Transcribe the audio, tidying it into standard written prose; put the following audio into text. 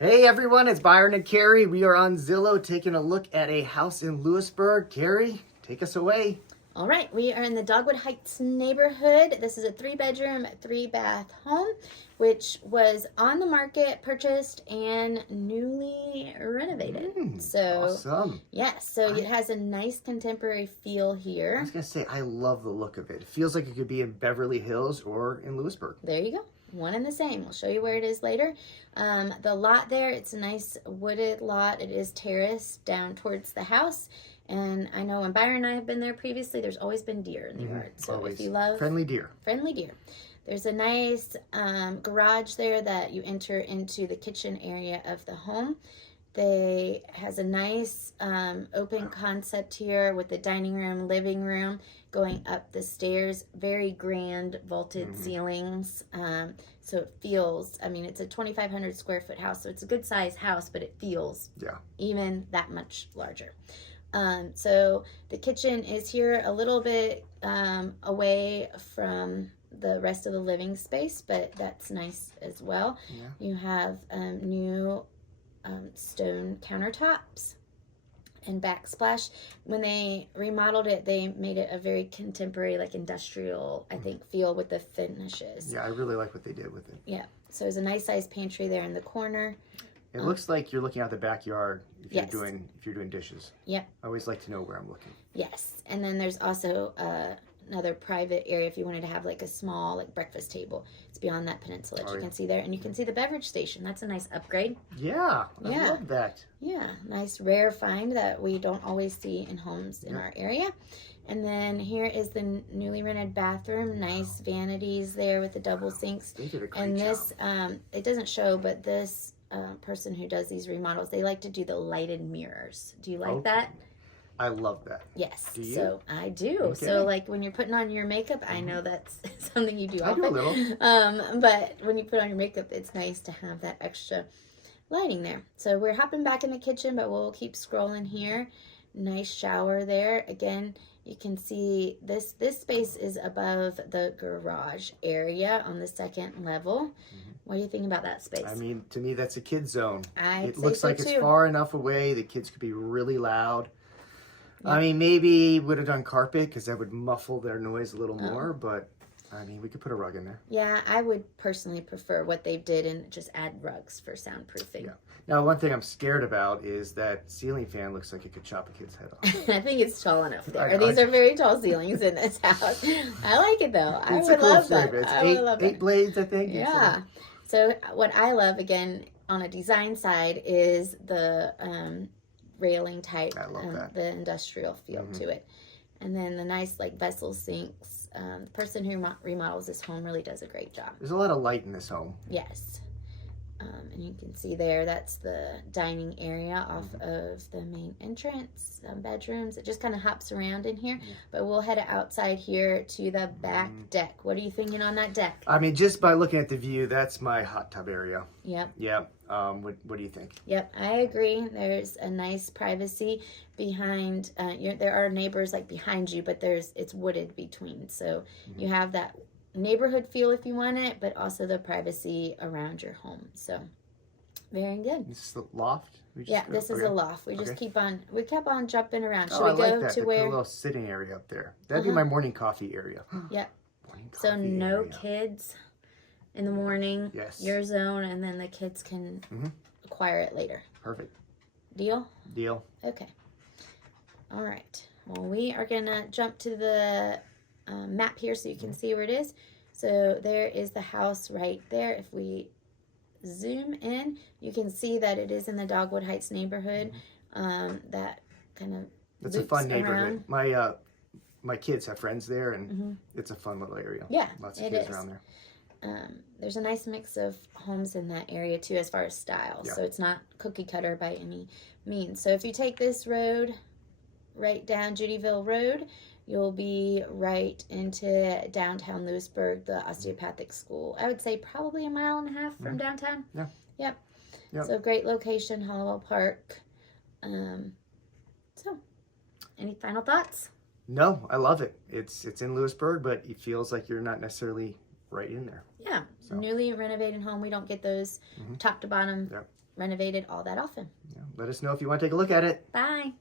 Hey everyone, it's Byron and Carrie. We are on Zillow taking a look at a house in Lewisburg. Carrie, take us away. All right, we are in the Dogwood Heights neighborhood. This is a 3-bedroom, 3-bath home, which was on the market, purchased, and newly renovated. Awesome. Yes, so it has a nice contemporary feel here. I was going to say, I love the look of it. It feels like it could be in Beverly Hills or in Lewisburg. There you go. One and the same. We'll show you where it is later. The lot there, it's a nice wooded lot. It is terraced down towards the house. And I know when Byron and I have been there previously, there's always been deer in the yard. So always. If you love friendly deer. There's a nice garage there that you enter into the kitchen area of the home. They has a nice open concept here with the dining room, living room, going up the stairs. Very grand vaulted ceilings. So it feels, I mean, it's a 2,500 square foot house, so it's a good size house, but it feels even that much larger. So the kitchen is here a little bit away from the rest of the living space, but that's nice as well. You have new stone countertops and backsplash. When they remodeled it, they made it a very contemporary, like industrial, I think, feel with the finishes. Yeah, I really like what they did with it. Yeah, so there's a nice sized pantry there in the corner. It looks like you're looking out the backyard if you're doing dishes. Yep. I always like to know where I'm looking. Yes, and then there's also another private area if you wanted to have like a small like breakfast table. It's beyond that peninsula, you can see there, and you can see the beverage station. That's a nice upgrade. Yeah, I love that. Yeah, nice rare find that we don't always see in homes in our area. And then here is the newly rented bathroom. Nice vanities there with the double sinks. They did a great and this, job. It doesn't show, but this person who does these remodels, they like to do the lighted mirrors. Do you like that? I love that. Yes. Do you? So I do. Okay. So like when you're putting on your makeup, I know that's something you do often. I do a little. But when you put on your makeup, it's nice to have that extra lighting there. So we're hopping back in the kitchen, but we'll keep scrolling here. Nice shower there. Again, you can see this space is above the garage area on the second level. What do you think about that space? I mean, to me, that's a kid zone. It looks like it's far enough away. The kids could be really loud. I mean, maybe would have done carpet because that would muffle their noise a little more, but I mean, we could put a rug in there. Yeah, I would personally prefer what they did and just add rugs for soundproofing. Yeah. Now, one thing I'm scared about is that ceiling fan looks like it could chop a kid's head off. I think it's tall enough there. These are very tall ceilings in this house. I like it though. I would love that. It's eight blades, I think. Yeah. So what I love, again, on a design side is the railing type, the industrial feel to it. And then the nice like vessel sinks. The person who remodels this home really does a great job. There's a lot of light in this home. Yes. And you can see there, that's the dining area off of the main entrance, bedrooms. It just kind of hops around in here. But we'll head outside here to the back deck. What are you thinking on that deck? I mean, just by looking at the view, that's my hot tub area. Yep. Yep. What do you think? Yep, I agree. There's a nice privacy behind. There are neighbors like behind you, but it's wooded between. So you have that neighborhood feel if you want it, but also the privacy around your home. So very good. This is the loft? This is a loft. We just kept on jumping around. Should I we go like that. to where? A little sitting area up there. That'd be my morning coffee area. Yep. So no kids in the morning. Yes. Your zone, and then the kids can acquire it later. Perfect. Deal? Deal. Okay. All right. Well, we are going to jump to the map here so you can see where it is. So there is the house right there. If we zoom in, you can see that it is in the Dogwood Heights neighborhood. That kind of It's a fun neighborhood. My kids have friends there, and it's a fun little area. Yeah, lots of kids around there. There's a nice mix of homes in that area too as far as style. So it's not cookie cutter by any means. So if you take this road right down Judyville Road, you'll be right into downtown Lewisburg, the osteopathic school. I would say probably 1.5 miles from downtown. Yeah. Yep. Yep. So great location, Hollowell Park. So any final thoughts? No, I love it. It's in Lewisburg, but it feels like you're not necessarily right in there. Yeah. So. Newly renovated home. We don't get those top to bottom renovated all that often. Yeah. Let us know if you want to take a look at it. Bye.